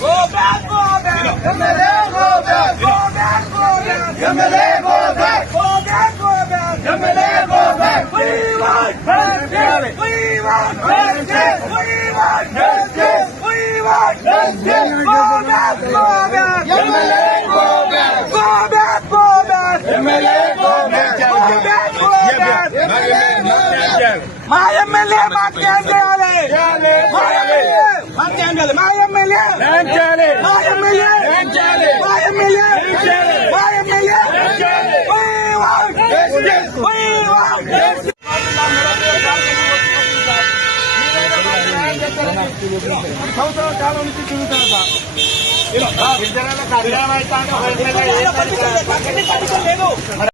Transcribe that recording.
Go back, go back. MLA, go back. Go back, go back. MLA, go back. Go back, go back. MLA, go back. We want justice. We want justice. We want justice. We want justice. Go back, go back. MLA, go back. Go back, go back. MLA, go back. Go back, go back. మా ఎమ్మెల్యే మాకు న్యాయం చేయాలి. మా ఎమ్మెల్యే మా ఎమ్మెల్యే మా ఎమ్మెల్యే మా ఎమ్మెల్యే మా ఎమ్మెల్యే సంవత్సరాల కాలం నుంచి తిరుగుతారు.